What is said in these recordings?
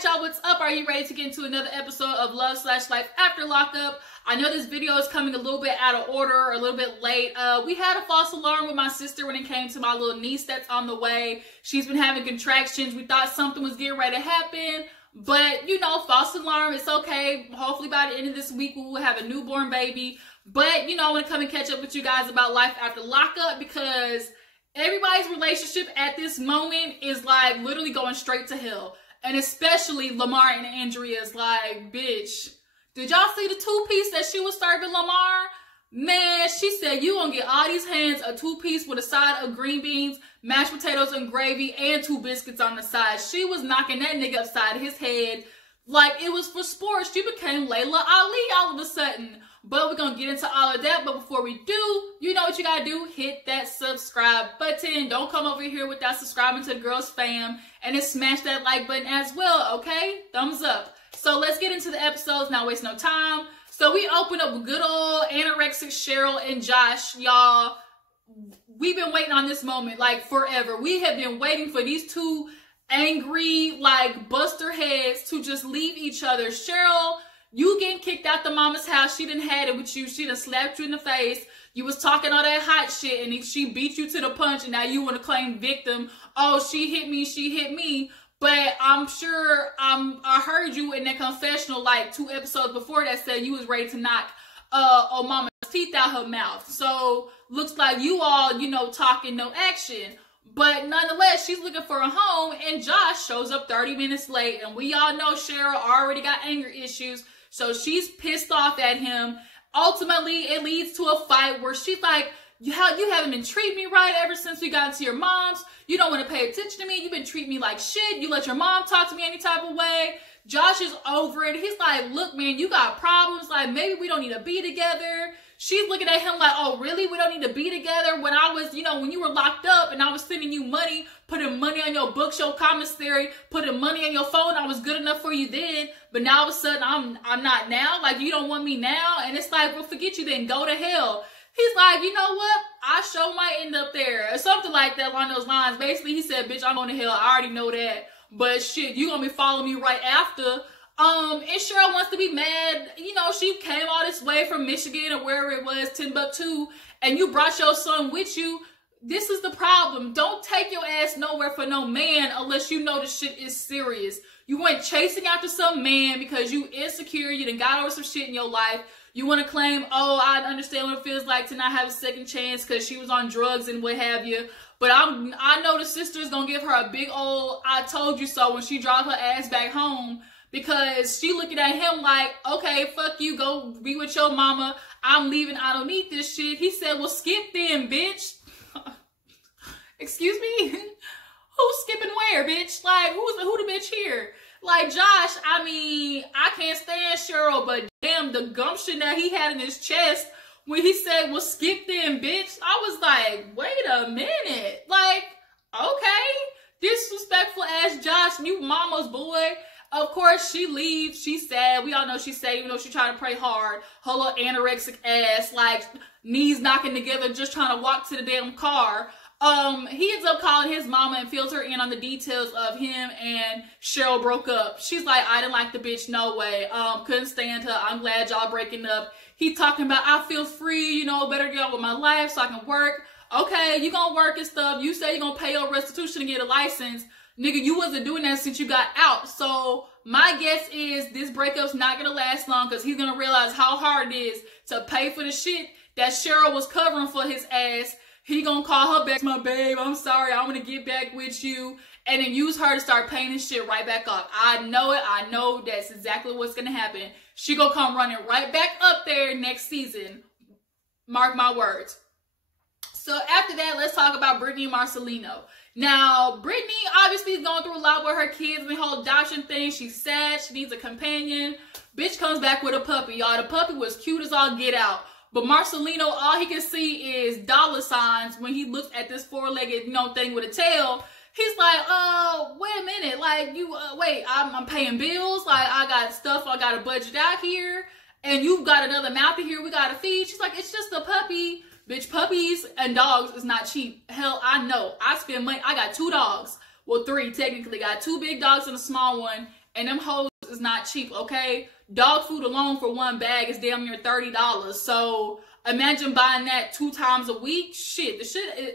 Alright y'all, what's up? Are you ready to get into another episode of Love / Life After Lockup? I know this video is coming a little bit out of order or a little bit late. We had a false alarm with my sister when it came to my little niece that's on the way. She's been having contractions. We thought something was getting ready to happen. But, you know, false alarm, it's okay. Hopefully by the end of this week we will have a newborn baby. But, you know, I want to come and catch up with you guys about life after lockup because everybody's relationship at this moment is like literally going straight to hell. And especially Lamar and Andrea's like, bitch, did y'all see the two-piece that she was serving Lamar? Man, she said, you gonna get all these hands, a two-piece with a side of green beans, mashed potatoes and gravy, and 2 biscuits on the side. She was knocking that nigga upside his head like it was for sports. She became Layla Ali all of a sudden. But we're gonna get into all of that. But before we do, you know what you gotta do. Hit that subscribe button. Don't come over here without subscribing to the girls fam. And then smash that like button as well, okay? Thumbs up. So let's get into the episodes. Not waste no time. So we open up with good old anorexic Cheryl and Josh, y'all. We've been waiting on this moment like forever. We have been waiting for these two angry, like, buster heads to just leave each other. Cheryl, you getting kicked out the mama's house. She done had it with you. She done slapped you in the face. You was talking all that hot shit and she beat you to the punch and now you want to claim victim. Oh, she hit me. She hit me. But I'm sure I heard you in that confessional like 2 episodes before that said you was ready to knock old mama's teeth out her mouth. So looks like you all, you know, talking, no action. But nonetheless, she's looking for a home and Josh shows up 30 minutes late. And we all know Cheryl already got anger issues. So she's pissed off at him. Ultimately, it leads to a fight where she's like, you haven't been treating me right ever since we got into your mom's. You don't want to pay attention to me. You've been treating me like shit. You let your mom talk to me any type of way. Josh is over it. He's like, look, man, you got problems. Like, maybe we don't need to be together. She's looking at him like, oh, really? We don't need to be together? When I was, you know, when you were locked up and I was sending you money, putting money on your books, your commissary, putting money on your phone, I was good enough for you then. But now all of a sudden, I'm not now. Like, you don't want me now? And it's like, well, forget you then. Go to hell. He's like, you know what? I sure might end up there. Or something like that along those lines. Basically, he said, bitch, I'm going to hell. I already know that. But shit, you going to be following me right after. And Cheryl wants to be mad. You know, she came all this way from Michigan or wherever it was, Timbuktu, and you brought your son with you. This is the problem. Don't take your ass nowhere for no man unless you know the shit is serious. You went chasing after some man because you insecure. You done got over some shit in your life. You want to claim, oh, I understand what it feels like to not have a second chance because she was on drugs and what have you. But I know the sister's going to give her a big old I told you so when she drives her ass back home. Because she looking at him like, okay, fuck you, go be with your mama. I'm leaving, I don't need this shit. He said, well, skip then, bitch. Excuse me? Who's skipping where, bitch? Like, who the bitch here? Like, Josh, I mean, I can't stand Cheryl, but damn, the gumption that he had in his chest when he said, well, skip then, bitch. I was like, wait a minute. Like, okay. Disrespectful ass Josh, you mama's boy. Of course, she leaves. She's sad. We all know she's sad, even though she's trying to pray hard. Her little anorexic ass, like, knees knocking together, just trying to walk to the damn car. He ends up calling his mama and fills her in on the details of him and Cheryl broke up. She's like, I didn't like the bitch, no way. Couldn't stand her. I'm glad y'all breaking up. He talking about, I feel free, you know, better get on with my life so I can work. Okay, you gonna work and stuff. You say you're gonna pay your restitution to get a license. Nigga, you wasn't doing that since you got out. So my guess is this breakup's not going to last long because he's going to realize how hard it is to pay for the shit that Cheryl was covering for his ass. He going to call her back, my babe, I'm sorry, I'm going to get back with you. And then use her to start paying his shit right back up. I know it. I know that's exactly what's going to happen. She going to come running right back up there next season. Mark my words. So after that, let's talk about Brittney and Marcelino. Now, Brittney obviously is going through a lot with her kids and the whole adoption thing. She's sad. She needs a companion. Bitch comes back with a puppy, y'all. The puppy was cute as all get out. But Marcelino, all he can see is dollar signs when he looks at this 4-legged, you know, thing with a tail. He's like, wait a minute. Like, wait, I'm paying bills. Like, I got stuff I got to budget out here. And you got another mouth here we got to feed. She's like, it's just a puppy. Bitch, puppies and dogs is not cheap. Hell, I know. I spend money. I got 2 dogs. Well, 3 technically. Got 2 big dogs and a small one. and them hoes is not cheap, okay? Dog food alone for one bag is damn near $30. So imagine buying that 2 times a week. Shit, the shit is,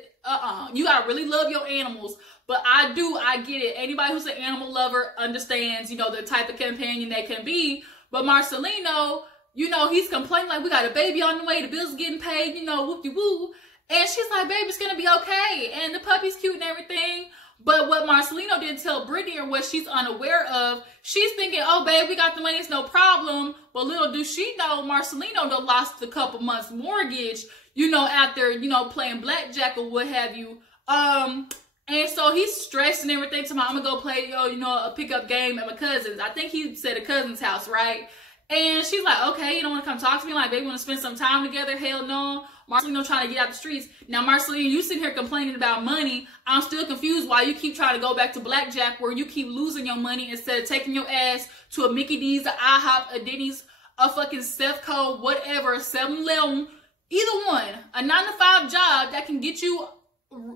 you gotta really love your animals. But I get it. Anybody who's an animal lover understands, you know, the type of companion they can be. But Marcelino, you know, he's complaining like, we got a baby on the way, the bills getting paid, you know, whoop-de-woo. And she's like, babe, it's gonna be okay. And the puppy's cute and everything. But what Marcelino didn't tell Brittney, or what she's unaware of, she's thinking, oh, babe, we got the money, it's no problem. But little do she know, Marcelino done lost a couple months mortgage, you know, after, you know, playing blackjack or what have you. And so he's stressed and everything. I'm gonna go play, you know, a pickup game at my cousin's. I think he said a cousin's house, right? And she's like, okay, you don't want to come talk to me? Like, baby, want to spend some time together? Hell no. Marcelino trying to get out the streets. Now, Marcelino, you sitting here complaining about money. I'm still confused why you keep trying to go back to blackjack, where you keep losing your money instead of taking your ass to a Mickey D's, a IHOP, a Denny's, a fucking Sefco, whatever, 7-Eleven, either one. A 9-to-5 job that can get you,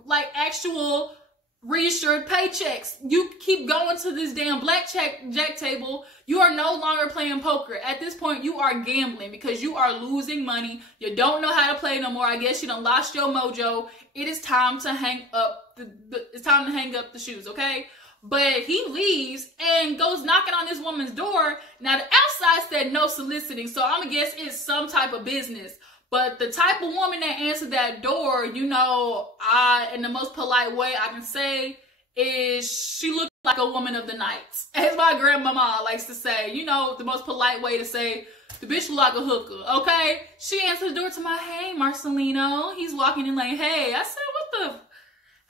like, actual reassured paychecks. You keep going to this damn blackjack table. You are no longer playing poker. At this point, you are gambling because you are losing money. You don't know how to play no more. I guess you done lost your mojo. It is time to hang up the shoes, okay? But he leaves and goes knocking on this woman's door. Now, the outside said no soliciting, so I'm gonna guess it's some type of business. But the type of woman that answered that door, you know, in the most polite way I can say, is she looked like a woman of the night. As my grandmama likes to say, you know, the most polite way to say, the bitch look like a hooker, okay? She answered the door to my, hey, Marcelino. He's walking in like, hey. I said, what the,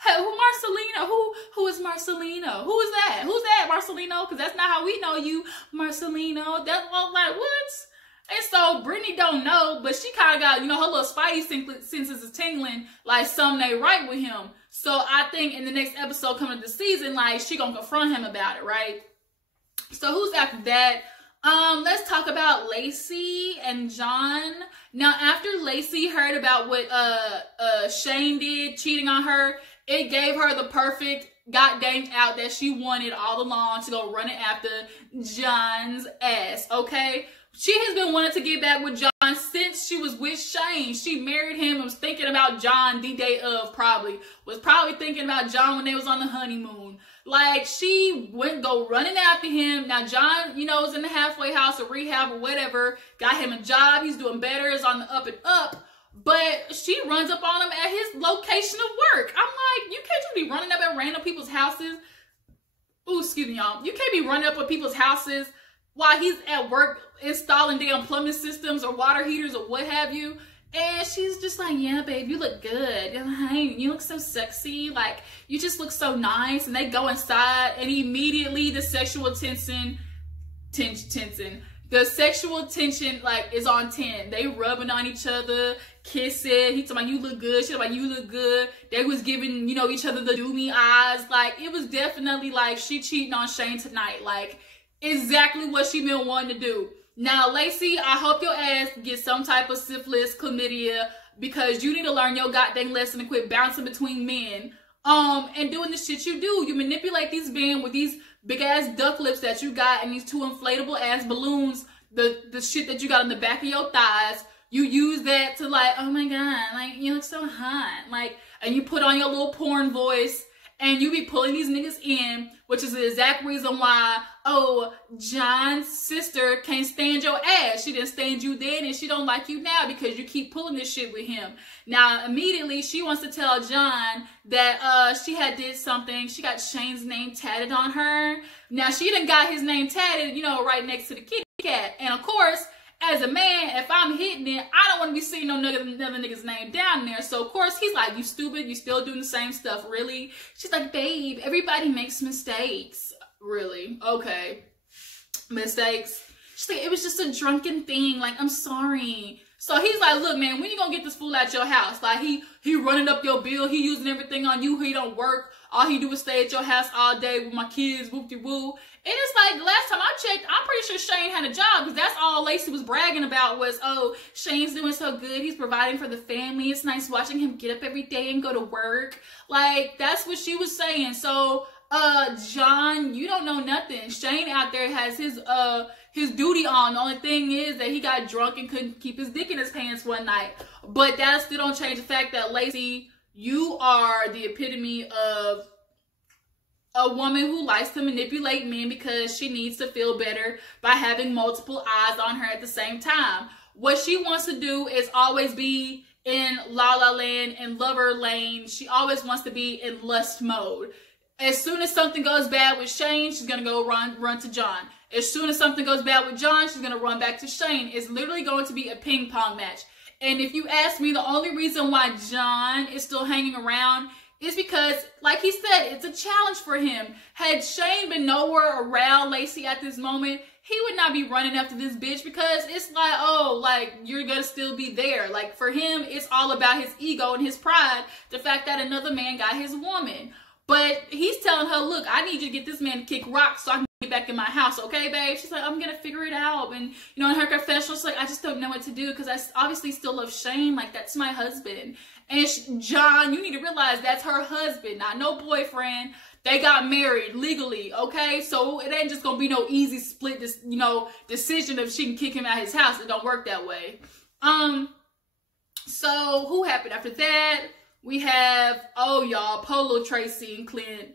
hey, who Marcelino? Who is Marcelino? Who is that? Who's that, Marcelino? Because that's not how we know you, Marcelino. That's like, what? And so Brittney don't know, but she kind of got, you know, her little spidey senses is tingling, like something ain't right with him. So I think in the next episode coming this season, like, she gonna confront him about it, right? So who's after that? Let's talk about Lacey and John. Now, after Lacey heard about what Shane did, cheating on her, it gave her the perfect goddamn out that she wanted all along to go running after John's ass, okay? She has been wanting to get back with John since she was with Shane. She married him and was thinking about John the day of, was probably thinking about John when they was on the honeymoon. Like, she went go running after him. Now, John, you know, is in the halfway house or rehab or whatever. Got him a job. He's doing better. Is on the up and up. But she runs up on him at his location of work. I'm like, you can't just be running up at random people's houses. Ooh, excuse me, y'all. You can't be running up at people's houses while he's at work installing damn plumbing systems or water heaters or what have you. And she's just like, yeah, babe, you look good. You look so sexy. Like, you just look so nice. And they go inside, and immediately the sexual tension, like, is on 10. They rubbing on each other, kissing. He talking about, you look good. She talking about, you look good. They was giving, you know, each other the doomy eyes. Like, it was definitely like she cheating on Shane tonight. Like, exactly what she been wanting to do. Now, Lacey, I hope your ass gets some type of syphilis, chlamydia, because you need to learn your goddamn lesson and quit bouncing between men. And doing the shit you do. You manipulate these men with these big ass duck lips that you got and these 2 inflatable ass balloons, the shit that you got on the back of your thighs. You use that to, like, oh my God, like, you look so hot. Like, and you put on your little porn voice. And you be pulling these niggas in, which is the exact reason why, oh, John's sister can't stand your ass. She didn't stand you then, and she don't like you now because you keep pulling this shit with him. Now, immediately, she wants to tell John that she had did something. She got Shane's name tatted on her. Now, she done got his name tatted, you know, right next to the kitty cat. And, of course, as a man, if I'm hitting it, I don't want to be seeing no another nigga's name down there. So, of course, he's like, you stupid. You still doing the same stuff. Really? She's like, babe, everybody makes mistakes. Really? Okay. Mistakes. She's like, it was just a drunken thing. Like, I'm sorry. So he's like, look, man, when you gonna get this fool at your house? Like, he running up your bill. He using everything on you. He don't work. All he do is stay at your house all day with my kids, whoop-de-woo. And it's like, the last time I checked, I'm pretty sure Shane had a job, because that's all Lacey was bragging about was, oh, Shane's doing so good. He's providing for the family. It's nice watching him get up every day and go to work. Like, that's what she was saying. So John, you don't know nothing. Shane out there has his duty on. The only thing is that he got drunk and couldn't keep his dick in his pants one night. But that still don't change the fact that, Lacey, you are the epitome of a woman who likes to manipulate men because she needs to feel better by having multiple eyes on her at the same time. What she wants to do is always be in la la land and lover lane. She always wants to be in lust mode. As soon as something goes bad with Shane, she's gonna go run to John. As soon as something goes bad with John, she's gonna run back to Shane. It's literally going to be a ping pong match. And if you ask me, the only reason why John is still hanging around is because, like he said, it's a challenge for him. Had Shane been nowhere around Lacey at this moment, he would not be running after this bitch, because it's like, oh, like, you're gonna still be there. Like, for him, it's all about his ego and his pride, the fact that another man got his woman. But he's telling her, look, I need you to get this man to kick rocks so I can get back in my house, okay, babe? She's like, I'm gonna figure it out. And, you know, in her confessional, she's like, I just don't know what to do, because I obviously still love Shane. Like, that's my husband. And John, you need to realize that's her husband, not no boyfriend. They got married legally, okay? So it ain't just gonna be no easy split, you know, decision if she can kick him out of his house. It don't work that way. So who happened after that? We have, oh y'all, Polo, Tracy, and Clint.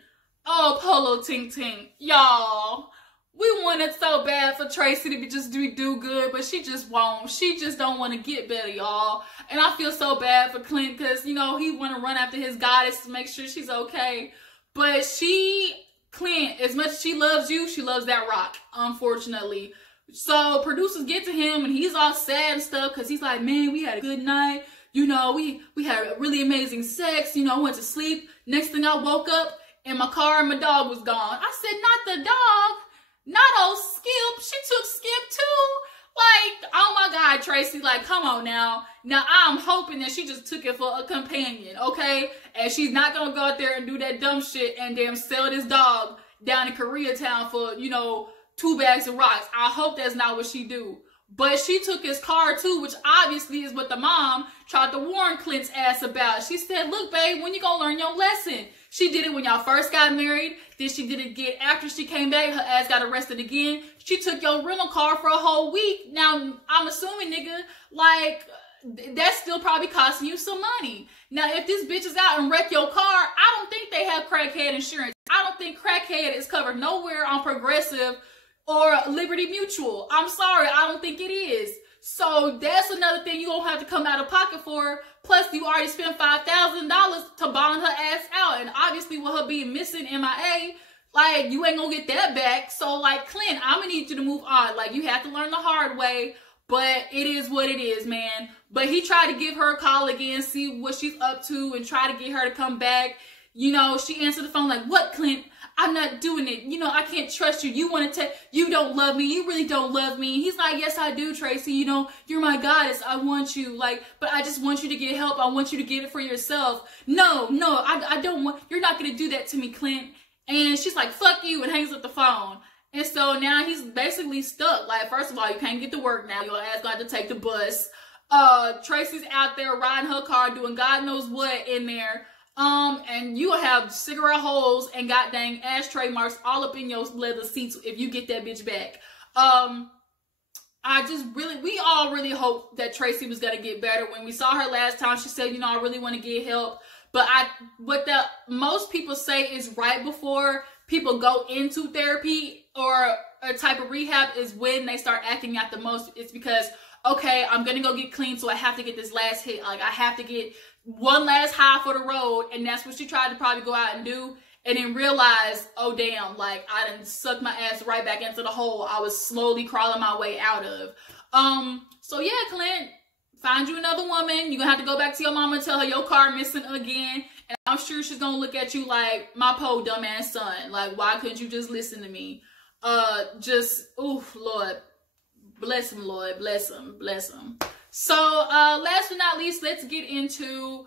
Oh, Polo, Ting Ting. Y'all, we wanted so bad for Tracy to just do good, but she just won't. She just don't want to get better, y'all. And I feel so bad for Clint, because, you know, he want to run after his goddess to make sure she's okay. But Clint, as much as she loves you, she loves that rock, unfortunately. So producers get to him, and he's all sad and stuff, because he's like, man, we had a good night. You know, we had really amazing sex. You know, went to sleep. Next thing I woke up, in my car, and my dog was gone. I said, not the dog. Not old Skip. She took Skip too. Like, oh my God, Tracy, like, come on now. Now, I'm hoping that she just took it for a companion, okay? And she's not gonna go out there and do that dumb shit and damn sell this dog down in Koreatown for, you know, 2 bags of rocks. I hope that's not what she do. But she took his car too, which obviously is what the mom tried to warn Clint's ass about. She said, look, babe, when you gonna learn your lesson? She did it when y'all first got married. Then she did it again after she came back. Her ass got arrested again. She took your rental car for a whole week. Now, I'm assuming, nigga, like, that's still probably costing you some money. Now, if this bitch is out and wreck your car, I don't think they have crackhead insurance. I don't think crackhead is covered nowhere on Progressive or Liberty Mutual. I'm sorry, I don't think it is. So that's another thing you gonna have to come out of pocket for. Plus, you already spent $5,000 to bond her ass out. And obviously, with her being missing MIA, like, you ain't gonna get that back. So, like, Clint, I'm gonna need you to move on. Like, you have to learn the hard way. But it is what it is, man. But he tried to give her a call again, see what she's up to, and try to get her to come back. You know, she answered the phone like, what, Clint? I'm not doing it. You know, I can't trust you. You want to you don't love me. You really don't love me. He's like, yes, I do, Tracy. You know, you're my goddess. I want you. Like, but I just want you to get help. I want you to get it for yourself. No, I don't want, you're not going to do that to me, Clint. And she's like, fuck you, and hangs up the phone. And so now he's basically stuck. Like, first of all, you can't get to work now. Your ass got to take the bus. Tracy's out there riding her car, doing God knows what in there. And you will have cigarette holes and goddamn ashtray marks all up in your leather seats if you get that bitch back. We all really hope that Tracy was gonna get better. When we saw her last time, she said, you know, I really want to get help. But what most people say is right before people go into therapy or a type of rehab is when they start acting out the most. It's because, okay, I'm gonna go get clean, so I have to get this last hit. Like, I have to get one last high for the road. And that's what she tried to probably go out and do. And then realize, oh damn, like, I done sucked my ass right back into the hole I was slowly crawling my way out of. So yeah, Clint, find you another woman. You're gonna have to go back to your mama and tell her your car missing again. And I'm sure she's gonna look at you like, my po dumbass son. Like, why couldn't you just listen to me? Oof, Lord. Bless him, Lord. Bless him. Bless him. So, last but not least, let's get into,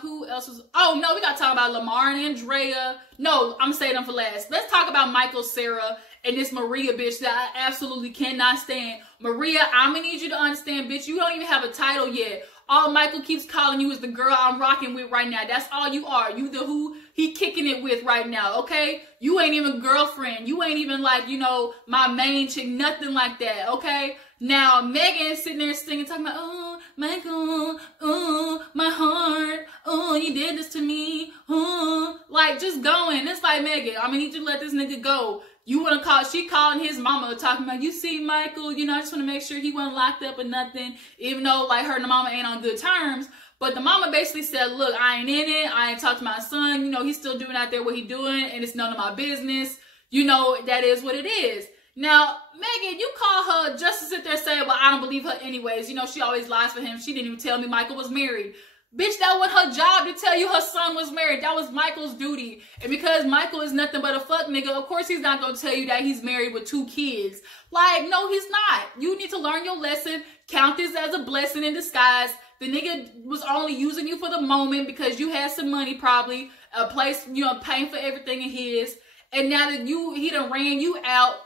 who else was, oh, no, we got to talk about Lamar and Andrea. No, I'm saving them for last. Let's talk about Michael, Sarah, and this Maria bitch that I absolutely cannot stand. Maria, I'm going to need you to understand, bitch, you don't even have a title yet. all Michael keeps calling you is the girl I'm rocking with right now. That's all you are. You the who he kicking it with right now, okay? You ain't even girlfriend. You ain't even like, you know, my main chick, nothing like that, okay? Now, Megan sitting there singing, talking about, oh, Michael, oh, my heart, oh, you did this to me, oh. Like, just going. It's like, Megan, I need you to let this nigga go. You want to call, she calling his mama, talking about, you see, Michael, you know, I just want to make sure he wasn't locked up or nothing, even though, like, her and the mama ain't on good terms. But the mama basically said, look, I ain't in it. I ain't talked to my son. You know, he's still doing out there what he doing, and it's none of my business. You know, that is what it is. Now, Megan, you call her just to sit there saying, well, I don't believe her anyways. You know, she always lies for him. She didn't even tell me Michael was married. Bitch, that was her job to tell you her son was married. That was Michael's duty. And because Michael is nothing but a fuck nigga, of course he's not going to tell you that he's married with 2 kids. Like, no, he's not. You need to learn your lesson. Count this as a blessing in disguise. The nigga was only using you for the moment because you had some money probably. A place, you know, paying for everything in his. And now that he done ran you out,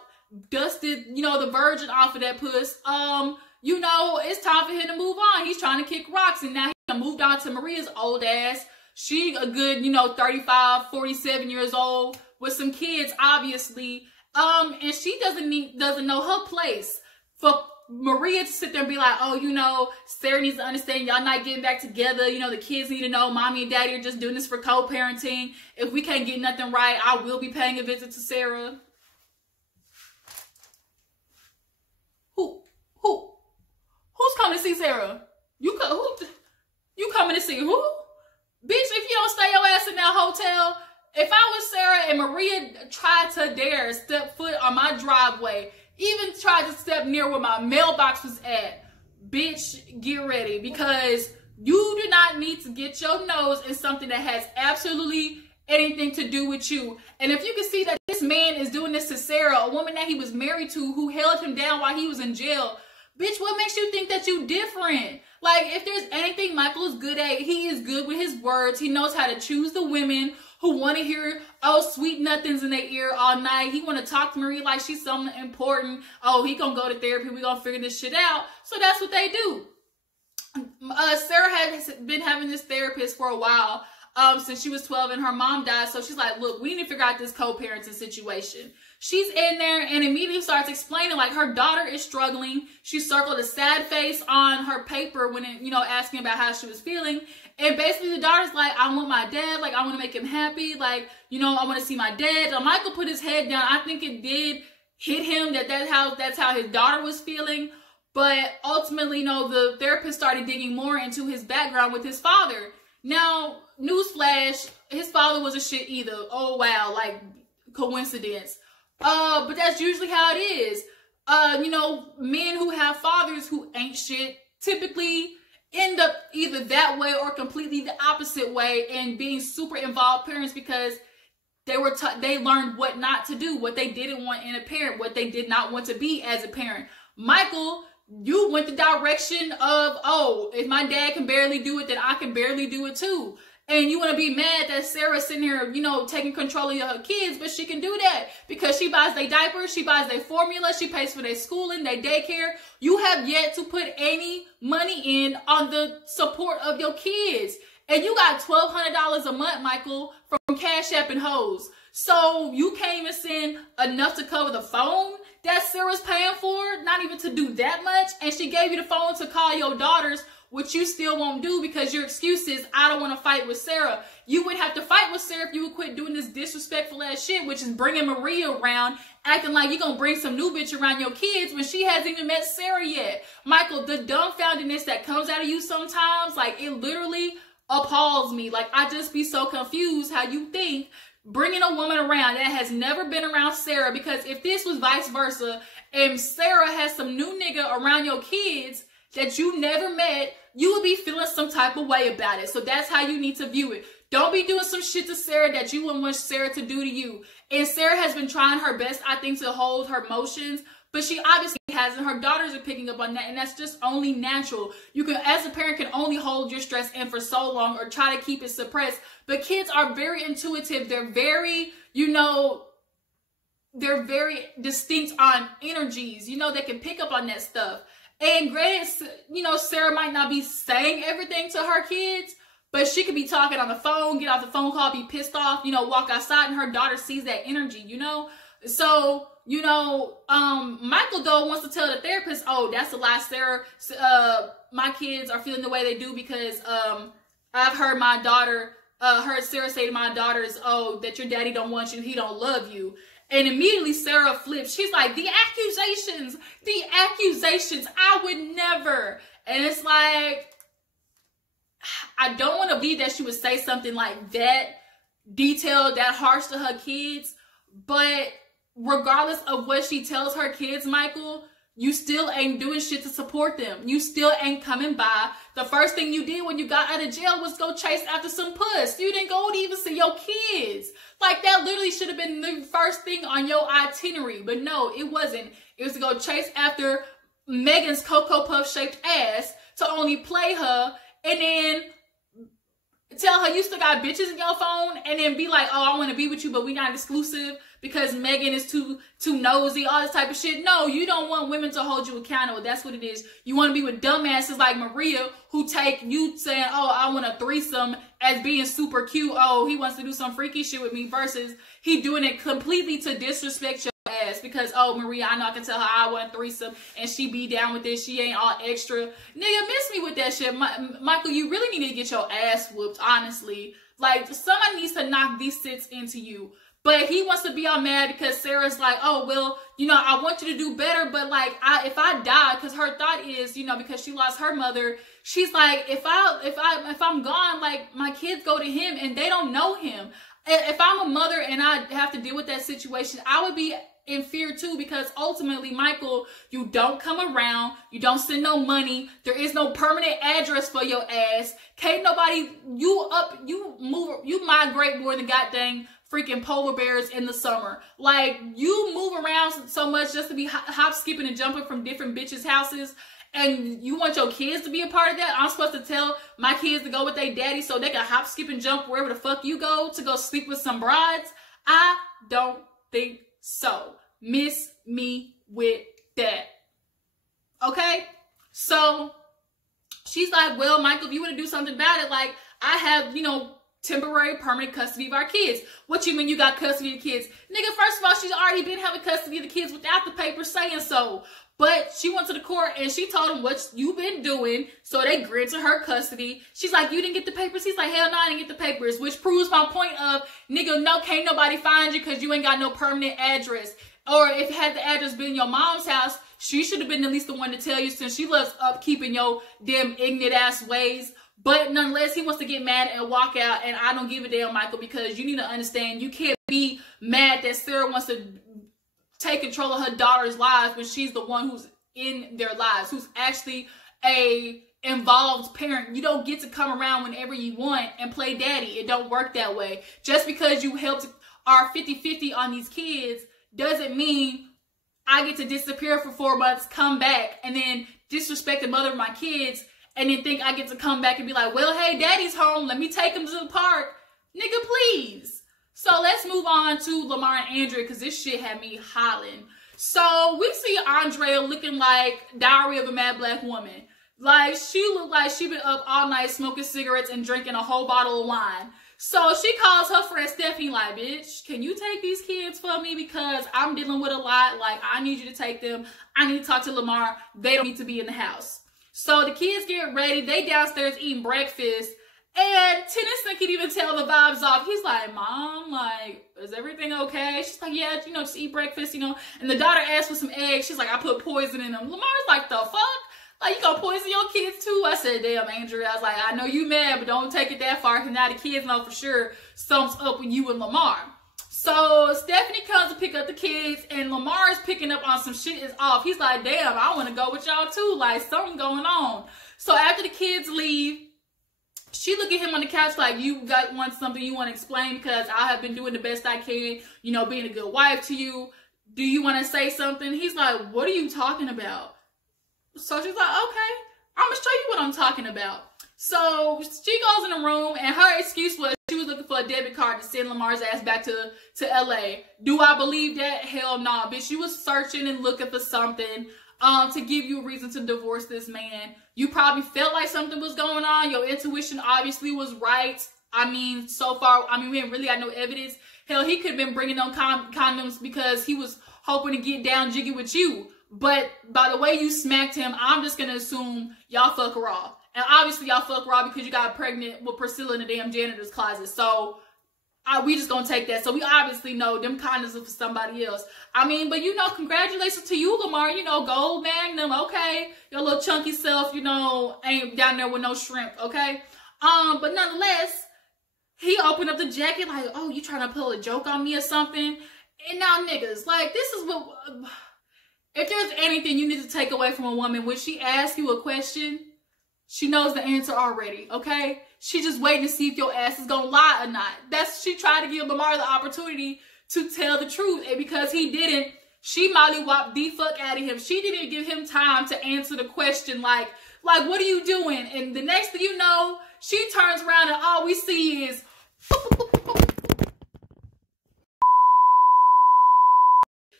dusted, you know, the virgin off of that puss, you know, it's time for him to move on. He's trying to kick rocks, and now he moved on to Maria's old ass. She a good, you know, 35, 47 years old with some kids, obviously. And she doesn't know her place. For Maria to sit there and be like, oh, you know, Sarah needs to understand y'all not getting back together. You know, the kids need to know mommy and daddy are just doing this for co-parenting. If we can't get nothing right, I will be paying a visit to Sarah. Who's coming to see Sarah? You coming to see who? Bitch, if you don't stay your ass in that hotel, if I was Sarah and Maria tried to dare step foot on my driveway, even tried to step near where my mailbox was at, bitch, get ready, because you do not need to get your nose in something that has absolutely anything to do with you. And if you can see that this man is doing this to Sarah, a woman that he was married to, who held him down while he was in jail, bitch, what makes you think that you different? Like, if there's anything Michael is good at, he is good with his words. He knows how to choose the women who want to hear, oh, sweet nothings in their ear all night. He want to talk to Marie like she's something important. Oh, he gonna go to therapy. We gonna figure this shit out. So that's what they do. Sarah has been having this therapist for a while, since she was 12 and her mom died. So she's like, look, we need to figure out this co-parenting situation. She's in there and immediately starts explaining, like, her daughter is struggling. She circled a sad face on her paper when, you know, asking about how she was feeling. And basically the daughter's like, I want my dad. Like, I want to make him happy. Like, you know, I want to see my dad. And Michael put his head down. I think it did hit him that's how his daughter was feeling. But ultimately, you know, the therapist started digging more into his background with his father. Now, newsflash, his father was a shit either. Oh, wow. Like, coincidence. But that's usually how it is. You know, men who have fathers who ain't shit typically end up either that way or completely the opposite way, and being super involved parents because they learned what not to do, what they didn't want in a parent, what they did not want to be as a parent. Michael, you went the direction of, oh, if my dad can barely do it, then I can barely do it too. And you want to be mad that Sarah's sitting here, you know, taking control of her kids, but she can do that because she buys their diapers, she buys their formula, she pays for their schooling, their daycare. You have yet to put any money in on the support of your kids. And you got $1,200 a month, Michael, from Cash App and Hoes. So you can't even send enough to cover the phone that Sarah's paying for, not even to do that much. And she gave you the phone to call your daughters, which you still won't do because your excuse is, I don't want to fight with Sarah. You would have to fight with Sarah if you would quit doing this disrespectful ass shit, which is bringing Maria around, acting like you're going to bring some new bitch around your kids when she hasn't even met Sarah yet. Michael, the dumbfoundedness that comes out of you sometimes, like, it literally appalls me. Like, I just be so confused how you think bringing a woman around that has never been around Sarah, because if this was vice versa and Sarah has some new nigga around your kids that you never met, you would be feeling some type of way about it. So that's how you need to view it. Don't be doing some shit to Sarah that you wouldn't want Sarah to do to you. And Sarah has been trying her best, I think, to hold her emotions, but she obviously hasn't. Her daughters are picking up on that, and that's just only natural. You can, as a parent, can only hold your stress in for so long or try to keep it suppressed. But kids are very intuitive. They're very, you know, they're very distinct on energies. You know, they can pick up on that stuff. And granted, you know, Sarah might not be saying everything to her kids, but she could be talking on the phone, get off the phone call, be pissed off, you know, walk outside, and her daughter sees that energy, you know? So, you know, Michael, though, wants to tell the therapist, oh, that's a lie, Sarah. My kids are feeling the way they do because I've heard my daughter, heard Sarah say to my daughters, oh, that your daddy don't want you, he don't love you. And immediately Sarah flips. She's like, the accusations, I would never. And it's like, I don't want to believe that she would say something like that detailed, that harsh to her kids. But regardless of what she tells her kids, Michael, you still ain't doing shit to support them. You still ain't coming by. The first thing you did when you got out of jail was go chase after some puss. You didn't go to even see your kids. Like, that literally should have been the first thing on your itinerary. But no, it wasn't. It was to go chase after Megan's Cocoa Puff shaped ass to only play her and then tell her you still got bitches in your phone and then be like, oh, I want to be with you, but we not exclusive because Megan is too nosy, all this type of shit. No, you don't want women to hold you accountable. That's what it is. You want to be with dumbasses like Maria who take you saying, oh, I want a threesome as being super cute. Oh, he wants to do some freaky shit with me versus he doing it completely to disrespect your ass because, oh, Maria, I know I can tell her I want a threesome and she be down with this. She ain't all extra. Nigga, miss me with that shit. Michael, you really need to get your ass whooped, honestly. Like, somebody needs to knock these sits into you. But he wants to be all mad because Sarah's like, oh, well, you know, I want you to do better. But like, if I die, because her thought is, you know, because she lost her mother, she's like, if I'm gone, like my kids go to him and they don't know him. If I'm a mother and I have to deal with that situation, I would be in fear too, because ultimately, Michael, you don't come around, you don't send no money, there is no permanent address for your ass. Can't nobody, you migrate more than goddamn freaking polar bears in the summer. Like, you move around so much just to be hop, skipping, and jumping from different bitches' houses, and you want your kids to be a part of that? I'm supposed to tell my kids to go with their daddy so they can hop, skip, and jump wherever the fuck you go to go sleep with some brides? I don't think so. Miss me with that. Okay? So she's like, well, Michael, if you want to do something about it, like, I have, you know, temporary permanent custody of our kids. What you mean you got custody of the kids? Nigga, first of all, she's already been having custody of the kids without the paper saying so. But she went to the court and she told them what you've been doing, so they granted her custody. She's like, you didn't get the papers? He's like, hell no, I didn't get the papers, which proves my point of, nigga, no, can't nobody find you because you ain't got no permanent address. Or if had the address been your mom's house, she should have been at least the one to tell you, since she loves upkeeping your damn ignorant ass ways. But nonetheless, he wants to get mad and walk out, and I don't give a damn, Michael, because you need to understand, you can't be mad that Sarah wants to take control of her daughter's lives when she's the one who's in their lives, who's actually a involved parent. You don't get to come around whenever you want and play daddy. It don't work that way. Just because you helped our 50-50 on these kids doesn't mean I get to disappear for 4 months, come back, and then disrespect the mother of my kids, and then think I get to come back and be like, well, hey, daddy's home, let me take him to the park. Nigga, please. So let's move on to Lamar and Andrea, because this shit had me hollering. So we see Andrea looking like Diary of a Mad Black Woman. Like, she looked like she been up all night smoking cigarettes and drinking a whole bottle of wine. So she calls her friend Stephanie like, bitch, can you take these kids for me? Because I'm dealing with a lot. Like, I need you to take them. I need to talk to Lamar. They don't need to be in the house. So the kids get ready. They downstairs eating breakfast. And Tennyson can even tell the vibes off. He's like, Mom, like, is everything okay? She's like, yeah, you know, just eat breakfast, you know. And the daughter asked for some eggs. She's like, I put poison in them. Lamar's like, the fuck? Like, you gonna poison your kids too? I said, damn, Andrea. I was like, I know you mad, but don't take it that far, because now the kids know for sure something's up with you and Lamar. So Stephanie comes to pick up the kids, and Lamar's picking up on some shit is off. He's like, damn, I want to go with y'all too. Like, something going on. So after the kids leave, she look at him on the couch like, you want something you want to explain, because I have been doing the best I can, you know, being a good wife to you. Do you want to say something? He's like, what are you talking about? So she's like, okay, I'm going to show you what I'm talking about. So she goes in the room, and her excuse was she was looking for a debit card to send Lamar's ass back to LA. Do I believe that? Hell no, bitch. You was searching and looking for something. to give you a reason to divorce this man. You probably felt like something was going on. Your intuition obviously was right. I mean, so far, I mean, we ain't really got no evidence. Hell, he could have been bringing on condoms because he was hoping to get down jiggy with you. But by the way you smacked him, I'm just going to assume y'all fuck raw. And obviously y'all fuck raw because you got pregnant with Priscilla in the damn janitor's closet. So we just going to take that. So we obviously know them condoms are for somebody else. I mean, but you know, congratulations to you, Lamar. You know, gold magnum, okay. Your little chunky self, you know, ain't down there with no shrimp, okay. But nonetheless, he opened up the jacket like, oh, you trying to pull a joke on me or something? And now, niggas, like, this is what... If there's anything you need to take away from a woman, when she asks you a question, she knows the answer already, okay? She just waiting to see if your ass is gonna lie or not. She tried to give Lamar the opportunity to tell the truth. And because he didn't, she mollywopped the fuck out of him. She didn't give him time to answer the question like, what are you doing? And the next thing you know, she turns around and all we see is...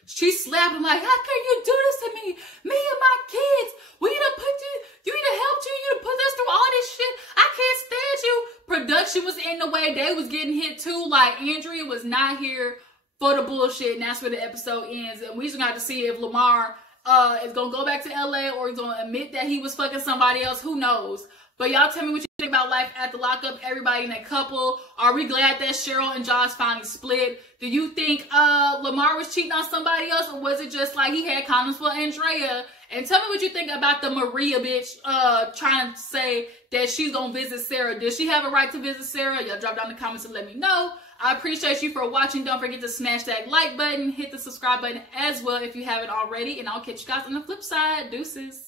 She slapped him like, how can you do this to me? Me and my kids. We need to put you need to help you. You need to put us through all this shit. I can't stand you. Production was in the way. They was getting hit too. Like, Andrea was not here for the bullshit. And that's where the episode ends. And we just got to see if Lamar is going to go back to LA or he's going to admit that he was fucking somebody else. Who knows? But y'all tell me what you think about life after lockup, everybody in that couple. Are we glad that Cheryl and Josh finally split? Do you think Lamar was cheating on somebody else, or was it just like he had condoms for Andrea? And tell me what you think about the Maria bitch trying to say that she's gonna visit Sarah. Does she have a right to visit Sarah? Y'all drop down in the comments and let me know. I appreciate you for watching. Don't forget to smash that like button, hit the subscribe button as well if you haven't already, and I'll catch you guys on the flip side. Deuces.